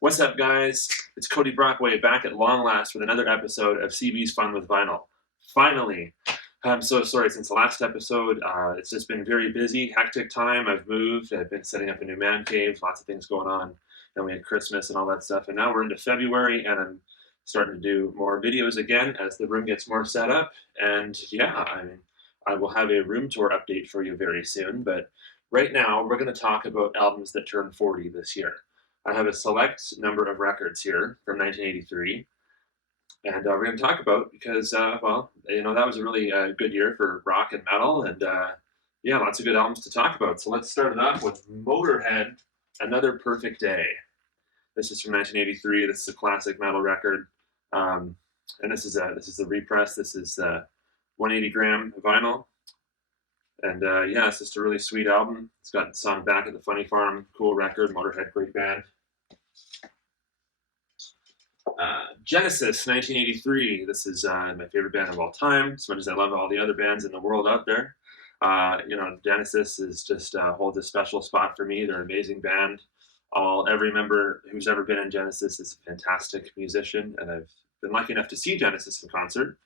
What's up, guys? It's Cody Brockway back at long last with another episode of CB's Fun with Vinyl. Finally! I'm so sorry since the last episode. It's just been very busy, hectic time. I've moved, I've been setting up a new man cave, lots of things going on. And we had Christmas and all that stuff. And now we're into February, and I'm starting to do more videos again as the room gets more set up. And yeah, I will have a room tour update for you very soon. But right now, we're going to talk about albums that turned 40 this year. I have a select number of records here from 1983, and we're going to talk about because, well, that was a really good year for rock and metal, and yeah, lots of good albums to talk about. So let's start it off with Motorhead, Another Perfect Day. This is from 1983. This is a classic metal record, and this is the repress. This is 180 gram vinyl, and yeah, it's just a really sweet album. It's got the song Back at the Funny Farm, cool record. Motorhead, great band. Genesis, 1983. This is my favorite band of all time, as much as I love all the other bands in the world out there. Genesis is just holds a special spot for me. They're an amazing band. Every member who's ever been in Genesis is a fantastic musician, and I've been lucky enough to see Genesis in concert.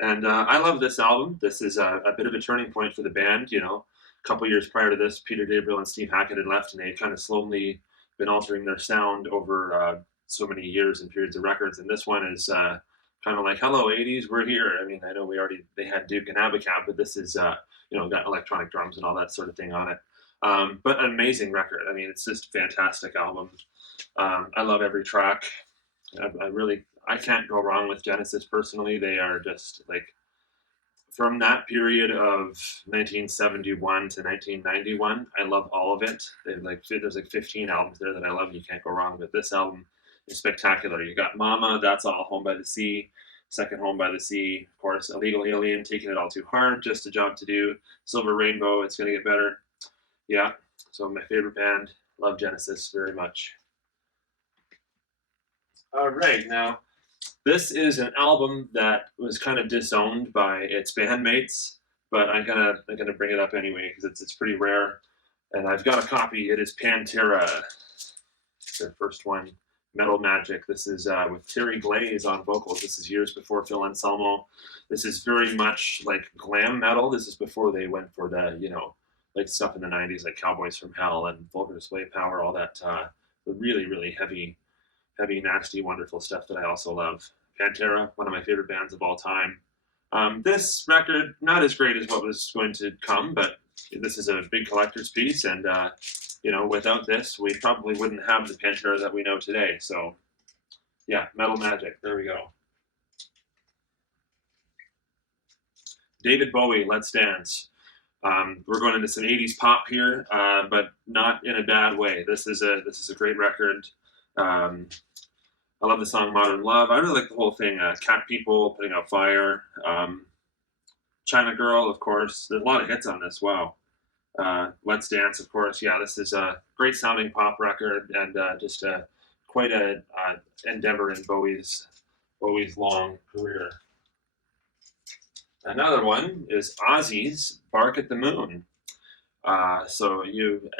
And I love this album. This is a bit of a turning point for the band. A couple years prior to this, Peter Gabriel and Steve Hackett had left, and they kind of slowly been altering their sound over so many years and periods of records. And this one is kind of like, hello, 80s, we're here. I mean, I know they had Duke and Abacab, but this is, got electronic drums and all that sort of thing on it. But an amazing record. I mean, it's just a fantastic album. I love every track. I can't go wrong with Genesis personally. They are just like, from that period of 1971 to 1991, I love all of it. There's like 15 albums there that I love. You can't go wrong with this album. It's spectacular. You got Mama, That's All, Home by the Sea, Second Home by the Sea, of course, Illegal Alien, Taking It All Too Hard, Just a Job to Do, Silver Rainbow, It's Gonna Get Better. Yeah, so my favorite band. Love Genesis very much. All right, now this is an album that was kind of disowned by its bandmates, but I'm gonna bring it up anyway because it's pretty rare, and I've got a copy. It is Pantera, their first one, Metal Magic. This is with Terry Glaze on vocals. This is years before Phil Anselmo. This is very much like glam metal. This is before they went for the like stuff in the 90s like Cowboys from Hell and Vulgar Display Power, all that the really really heavy, nasty, wonderful stuff that I also love. Pantera, one of my favorite bands of all time. This record, not as great as what was going to come, but this is a big collector's piece, and without this, we probably wouldn't have the Pantera that we know today. So, yeah, Metal Magic. There we go. David Bowie, Let's Dance. We're going into some 80s pop here, but not in a bad way. This is a great record. I love the song Modern Love. I really like the whole thing. Cat People, Putting Out Fire, China Girl, of course. There's a lot of hits on this. Wow. Let's Dance, of course. Yeah, this is a great sounding pop record, and just quite a endeavor in Bowie's long career. Another one is Ozzy's Bark at the Moon. So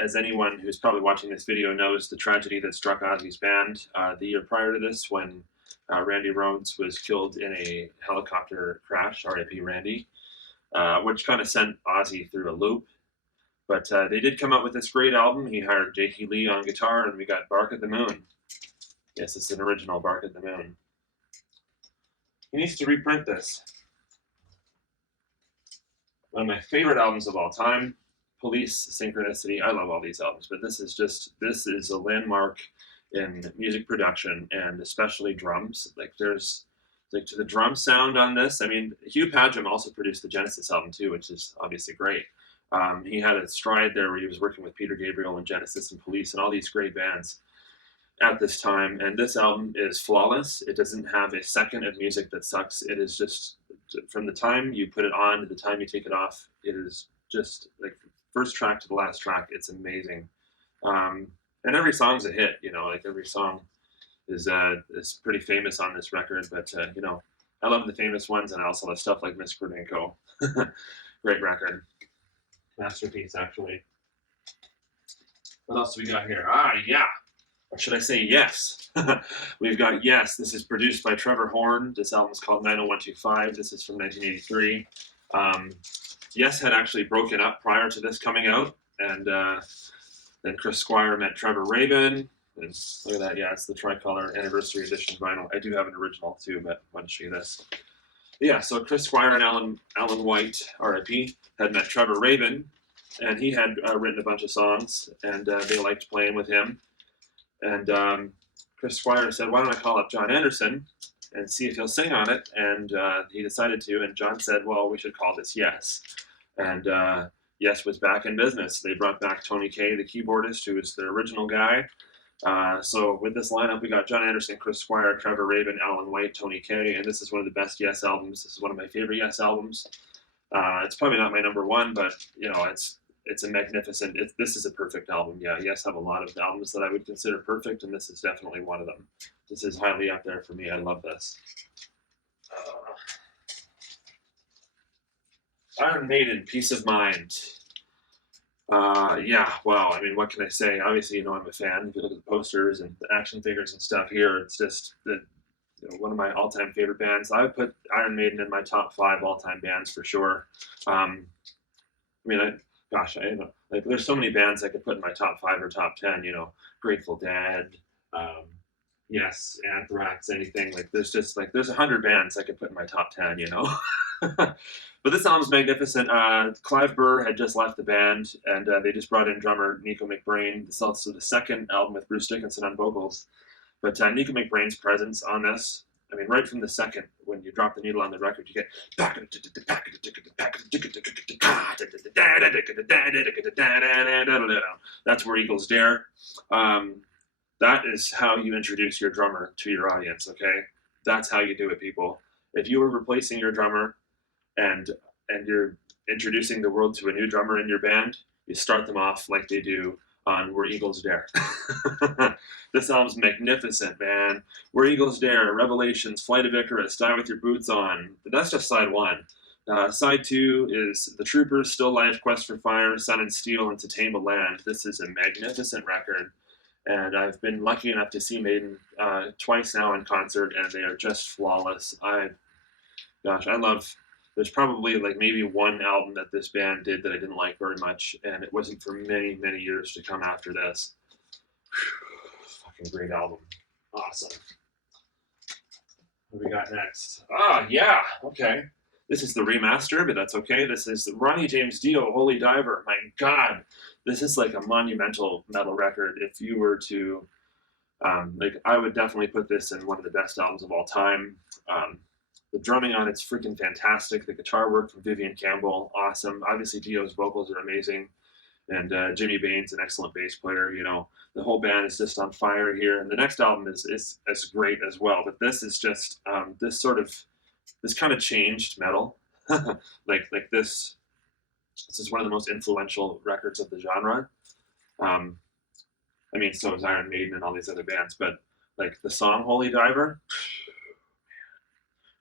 as anyone who's probably watching this video knows, the tragedy that struck Ozzy's band the year prior to this, when Randy Rhoads was killed in a helicopter crash, R.I.P. Randy, which kind of sent Ozzy through a loop. But they did come out with this great album. He hired Jakey Lee on guitar, and we got Bark at the Moon. Yes, it's an original Bark at the Moon. He needs to reprint this. One of my favorite albums of all time, Police, Synchronicity. I love all these albums, but this is a landmark in music production, and especially drums. There's to the drum sound on this. I mean, Hugh Padgham also produced the Genesis album too, which is obviously great. He had a stride there where he was working with Peter Gabriel and Genesis and Police and all these great bands at this time. And this album is flawless. It doesn't have a second of music that sucks. It is just, from the time you put it on to the time you take it off, it is just like first track to the last track. It's amazing. And every song's a hit, like every song is pretty famous on this record, but I love the famous ones, and I also love stuff like Miss Gordinko. Great record. Masterpiece, actually. What else do we got here? Yeah. or should I say yes? We've got Yes. This is produced by Trevor Horn. This album is called 90125. This is from 1983. Um, Yes had actually broken up prior to this coming out, and then Chris Squire met Trevor Rabin. And look at that, yeah, it's the tricolor anniversary edition vinyl. I do have an original too, but I want to show you this. Yeah, so Chris Squire and Alan White, R.I.P., had met Trevor Rabin, and he had written a bunch of songs, and they liked playing with him. And Chris Squire said, "Why don't I call up John Anderson and see if he'll sing on it?" And he decided to, and John said, "Well, we should call this Yes." And Yes was back in business. They brought back Tony Kaye, the keyboardist, who was the original guy. So with this lineup, we got John Anderson, Chris Squire, Trevor Rabin, Alan White, Tony Kaye, and this is one of the best Yes albums. This is one of my favorite Yes albums. It's probably not my number one, but you know, it's a magnificent. This is a perfect album. Yeah, Yes have a lot of albums that I would consider perfect, and this is definitely one of them. This is highly up there for me. I love this. Iron Maiden, Peace of Mind. Yeah, wow. I mean, what can I say? Obviously, you know I'm a fan. If you look at the posters and the action figures and stuff here, it's just one of my all-time favorite bands. I would put Iron Maiden in my top 5 all-time bands for sure. I mean, gosh, I know, like there's so many bands I could put in my top 5 or top 10. You know, Grateful Dead, um, Yes, Anthrax, anything. Like there's 100 bands I could put in my top 10. You know. But this album's magnificent. Clive Burr had just left the band, and they just brought in drummer Nico McBrain. This is also the second album with Bruce Dickinson on vocals. But Nico McBrain's presence on this, I mean, right from the second, when you drop the needle on the record, you get that's Where Eagles Dare. That is how you introduce your drummer to your audience, okay? That's how you do it, people. If you were replacing your drummer and you're introducing the world to a new drummer in your band, you start them off like they do on Where Eagles Dare. This album's magnificent, man. Where Eagles Dare, Revelations, Flight of Icarus, Die With Your Boots On. But that's just side 1. Side 2 is The Troopers, Still Life, Quest for Fire, Sun and Steel, and To Tame a Land. This is a magnificent record. And I've been lucky enough to see Maiden twice now in concert, and they are just flawless. I love. There's probably like maybe one album that this band did that I didn't like very much, and it wasn't for many, many years to come after this. Fucking great album. Awesome. What do we got next? Yeah. Okay. This is the remaster, but that's okay. This is Ronnie James Dio, Holy Diver. My God, this is like a monumental metal record. If you were to, I would definitely put this in one of the best albums of all time. The drumming on it's freaking fantastic. The guitar work from Vivian Campbell, awesome. Obviously, Dio's vocals are amazing, and Jimmy Bain's an excellent bass player. You know, the whole band is just on fire here. And the next album is great as well. But this is just this kind of changed metal. like this. This is one of the most influential records of the genre. I mean, so is Iron Maiden and all these other bands, but like the song "Holy Diver."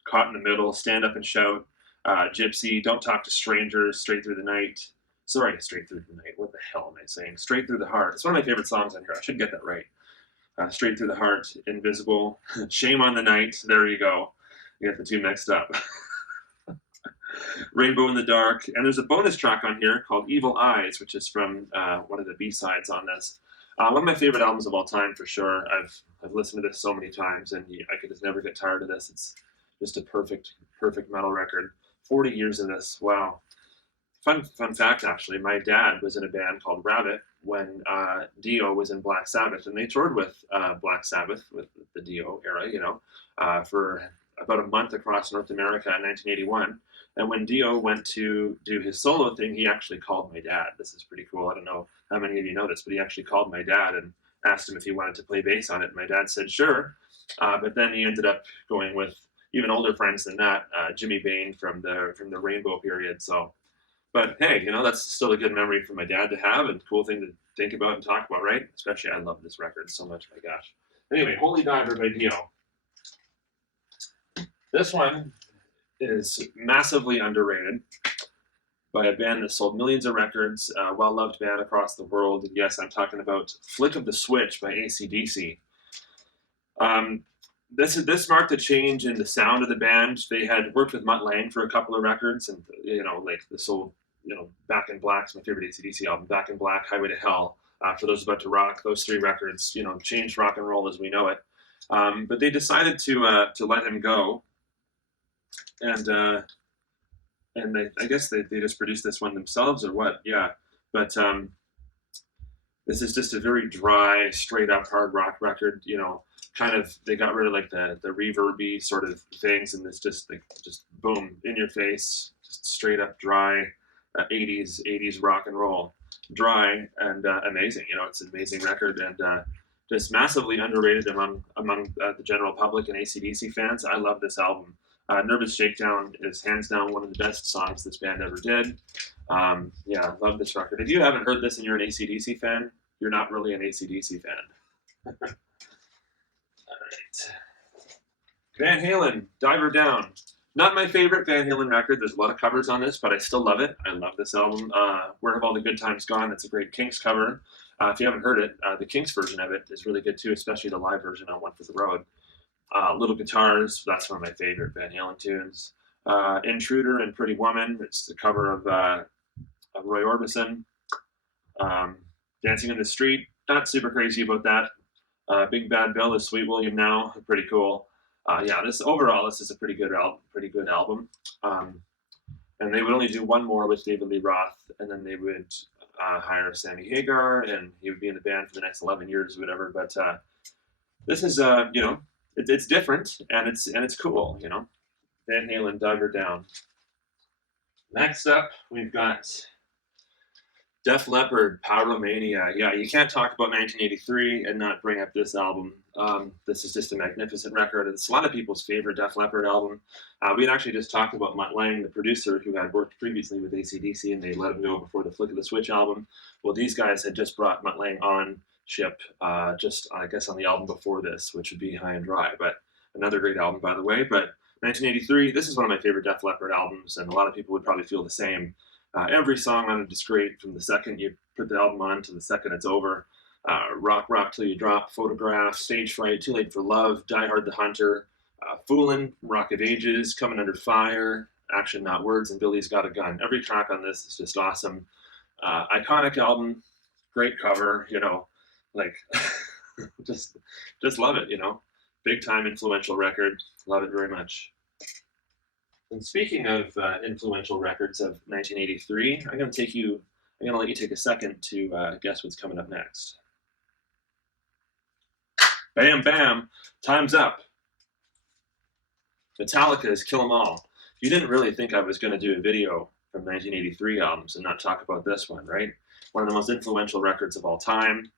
Caught in the Middle, Stand Up and Shout, Gypsy, Don't Talk to Strangers, Straight Through the Night. Sorry, Straight Through the Night. What the hell am I saying? Straight Through the Heart. It's one of my favorite songs on here. I should get that right. Straight Through the Heart, Invisible, Shame on the Night. There you go. You got the two mixed up. Rainbow in the Dark. And there's a bonus track on here called Evil Eyes, which is from one of the B-sides on this. One of my favorite albums of all time, for sure. I've listened to this so many times, and I could just never get tired of this. It's just a perfect metal record. 40 years of this. Wow. Fun fact, actually, my dad was in a band called Rabbit when Dio was in Black Sabbath, and they toured with Black Sabbath, with the Dio era, you know, for about a month across North America in 1981. And when Dio went to do his solo thing, he actually called my dad. This is pretty cool. I don't know how many of you know this, but he actually called my dad and asked him if he wanted to play bass on it. My dad said, sure. But then he ended up going with even older friends than that, Jimmy Bain from the Rainbow period. So, but hey, you know, that's still a good memory for my dad to have, and cool thing to think about and talk about, right? Especially, I love this record so much. My gosh. Anyway, Holy Diver by Dio. This one is massively underrated. by a band that sold millions of records, a well-loved band across the world. And yes, I'm talking about Flick of the Switch by AC/DC. Um, this marked a change in the sound of the band. They had worked with Mutt Lange for a couple of records, and like the soul, Back in Black's my favorite AC/DC album. Back in Black, Highway to Hell. For those about to rock, those three records, changed rock and roll as we know it. But they decided to let him go, and I guess they just produced this one themselves or what? Yeah, but this is just a very dry, straight up hard rock record. Kind of they got rid of like the reverby sort of things, and it's just like just boom in your face, just straight up dry 80s rock and roll, dry and amazing. It's an amazing record and just massively underrated among the general public and AC/DC fans. I love this album. Nervous Shakedown is hands down one of the best songs this band ever did. Yeah, I love this record. If you haven't heard this and you're an AC/DC fan, you're not really an AC/DC fan. All right. Van Halen, Diver Down. Not my favorite Van Halen record. There's a lot of covers on this, but I still love it. I love this album. Where Have All the Good Times Gone? It's a great Kinks cover. If you haven't heard it, the Kinks version of it is really good too, especially the live version on One for the Road. Little Guitars, that's one of my favorite Van Halen tunes. Intruder and Pretty Woman, it's the cover of Roy Orbison. Dancing in the Street, not super crazy about that. Big Bad Bill is Sweet William Now, pretty cool. This is a pretty good album. And they would only do one more with David Lee Roth, and then they would hire Sammy Hagar, and he would be in the band for the next 11 years or whatever. But this is it's different and it's cool. Van Halen, Diver Down. Next up, we've got Def Leppard, Pyromania. Yeah, you can't talk about 1983 and not bring up this album. This is just a magnificent record. It's a lot of people's favorite Def Leppard album. We had actually just talked about Mutt Lange, the producer, who had worked previously with AC/DC, and they let him go before the Flick of the Switch album. Well, these guys had just brought Mutt Lange on ship, just I guess on the album before this, which would be High and Dry. But another great album, by the way. But 1983, this is one of my favorite Def Leppard albums, and a lot of people would probably feel the same. Every song on it is great from the second you put the album on to the second it's over. Rock Till You Drop, Photograph, Stage Fright, Too Late for Love, Die Hard the Hunter, Foolin', Rock of Ages, Coming Under Fire, Action Not Words, and Billy's Got a Gun. Every track on this is just awesome. Iconic album, great cover, like just love it, Big time influential record, love it very much. And speaking of influential records of 1983, I'm going to let you take a second to guess what's coming up next. Bam, bam, time's up. Metallica's Kill 'Em All. You didn't really think I was going to do a video from 1983 albums and not talk about this one, right? One of the most influential records of all time.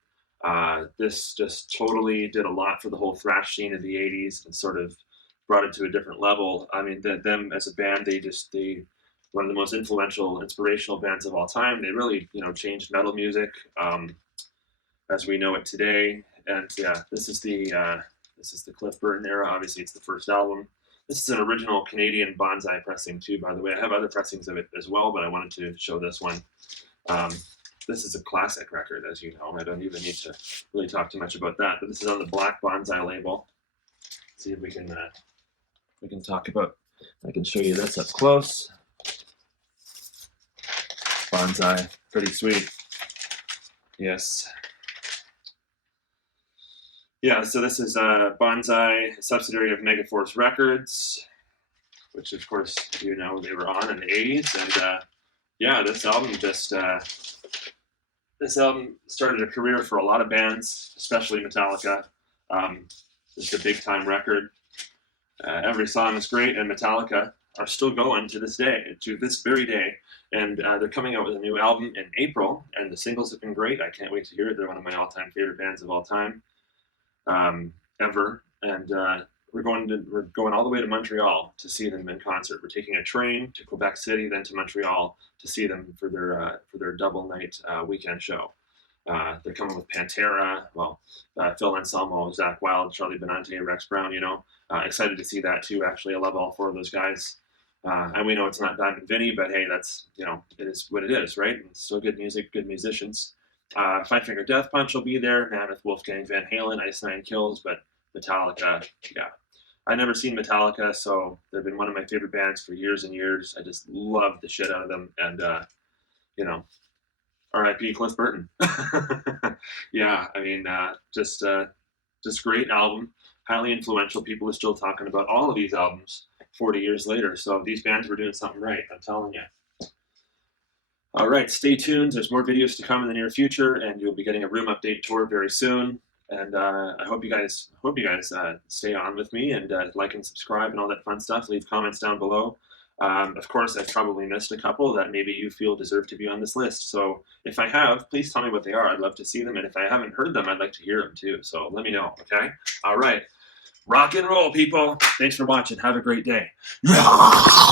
This just totally did a lot for the whole thrash scene of the 80s and sort of brought it to a different level. I mean, them as a band, they one of the most influential, inspirational bands of all time. They really, changed metal music as we know it today. And yeah, this is the Cliff Burton era. Obviously, it's the first album. This is an original Canadian Bonsai pressing too, by the way. I have other pressings of it as well, but I wanted to show this one. This is a classic record, as you know. I don't even need to really talk too much about that. But this is on the Black Bonsai label. Let's see if we can talk about. I can show you this up close. Bonsai, pretty sweet. Yes. Yeah, so this is Bonsai, a subsidiary of Megaforce Records, which of course they were on in the 80s. And this album started a career for a lot of bands, especially Metallica. It's a big time record. Every song is great, and Metallica are still going to this very day. And they're coming out with a new album in April, and the singles have been great. I can't wait to hear it. They're one of my all-time favorite bands of all time, ever. And we're going all the way to Montreal to see them in concert. We're taking a train to Quebec City, then to Montreal to see them for their double night weekend show. They're coming with Pantera, Phil Anselmo, Zakk Wylde, Charlie Benante, Rex Brown. Excited to see that too. Actually, I love all four of those guys. And we know it's not Diamond Vinny, but hey, that's, it is what it is, right? And still good music, good musicians. Five Finger Death Punch will be there. Mammoth, Wolfgang Van Halen, Ice Nine Kills, but Metallica, yeah. I've never seen Metallica, so they've been one of my favorite bands for years and years. I just love the shit out of them, and you know, R.I.P. Cliff Burton. Yeah, I mean, just great album, highly influential. People are still talking about all of these albums 40 years later. So these bands were doing something right. I'm telling you. All right, stay tuned. There's more videos to come in the near future, and you'll be getting a room update tour very soon. And I hope you guys stay on with me and like and subscribe and all that fun stuff. Leave comments down below. Of course, I've probably missed a couple that maybe you feel deserve to be on this list. So if I have, please tell me what they are. I'd love to see them. And if I haven't heard them, I'd like to hear them too. So let me know, okay? All right. Rock and roll, people. Thanks for watching. Have a great day.